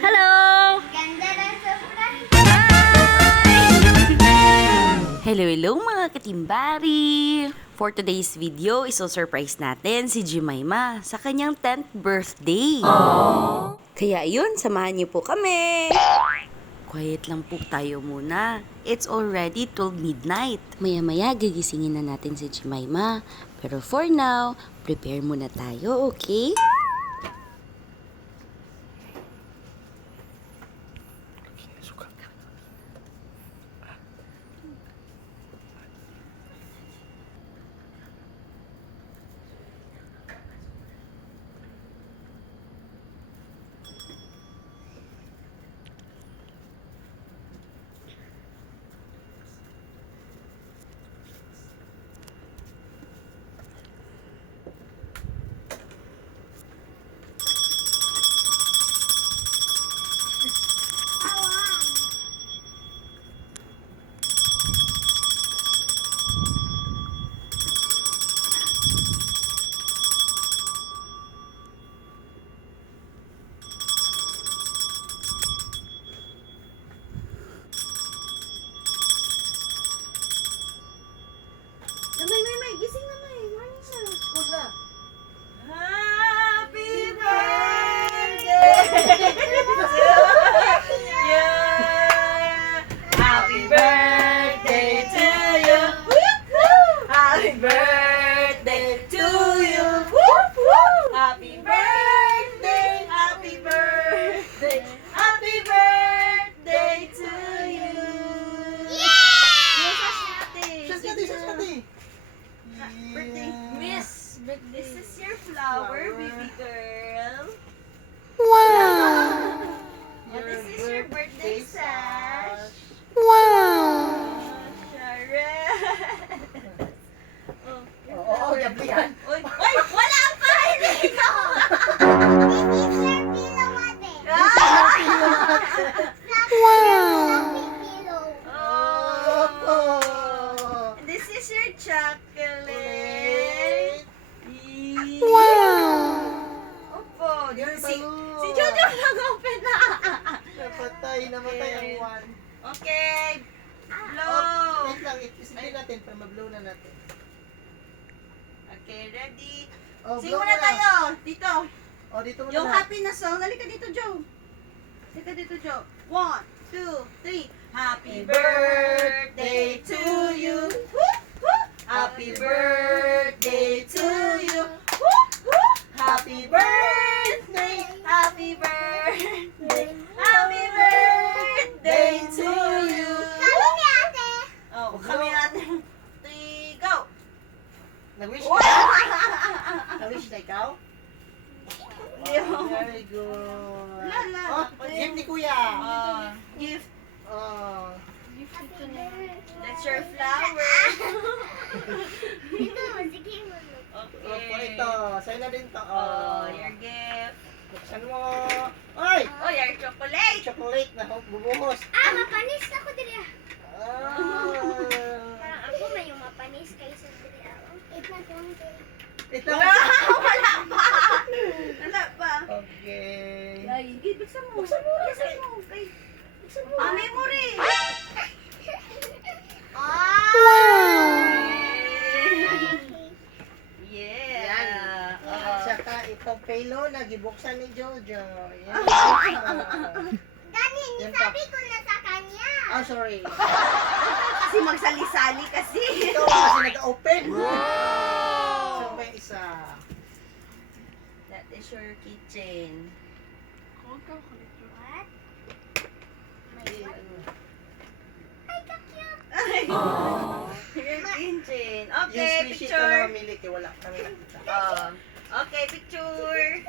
Hello! Ganda ng surprise! Hello mga katimbari! For today's video, iso-surprise natin si Jemima sa kanyang 10th birthday. Aww. Kaya yun, samahan niyo po kami! Quiet lang po tayo muna. It's already 12 midnight. Maya-maya gigisingin na natin si Jemima. Pero for now, prepare muna tayo, okay? May, gising na may. Morning na. School na. Happy birthday to you. Happy birthday to you. Happy birthday to you. Happy birthday, happy birthday, happy birthday to you. Sasyati. Birthday, Miss. This is your flower, baby girl. Wow. And this is your birthday sash. Wow. Sharon. Oo, gabi yan. Uy, wala pa! Hindi ikaw! This is your chocolate. Opo. Si Jojo nag-open na. Namatay ang one. Okay. Blow. Wait lang, isipin natin para mag-blow na natin. Okay, ready? Oh, Sing blow muna na. tayo. Dito. Oh, dito mo Yung na. happy na song. Halika dito, Joe. Halika dito, Joe. 1, 2, 3. Happy birthday to you. Happy birthday to you. Happy birthday. Happy birthday. Happy birthday to you. Oh, kami natin. 3, go. Nag-wish Wow! ka? Nag-wish na ikaw? Yung- Very good. Lala. Oh, gift ni Kuya. Gift. Oh. That's your flower. Oh, Okay. ito. Sa'yo na din to. Oh, your gift. Buksan mo. Ay! Oh, your chocolate. Chocolate na bubuhos. Mapanis ako dili. Ah. Parang ako may yung mapanis kaysa dili ako. Ito. Wala pa. Wala pa. Okay. Ay, buksan mo. Buksan mo. Buksan mo. Ay, buksan mo. Ah, memory. Yeah. Saka itong payload na gibuksan ni Jojo. Yan. Dani, Yan sabi ko na sa kanya. Oh, sorry. Kasi magsali-sali kasi. Ito kasi nag-open. Wow. So may isa. That is your kitchen. What? Ay, ka-cute. Your kitchen. Yung Okay, squishy ko na picture. mamili kaya wala kami nakita. Okay, picture.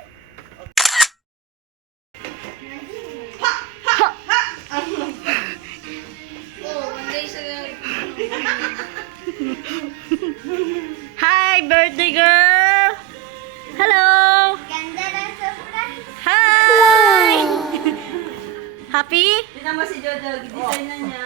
Hi, birthday girl! Hello! Ganda ng surprise. Hi! Happy? Tignan mo si Jojo, design na niya.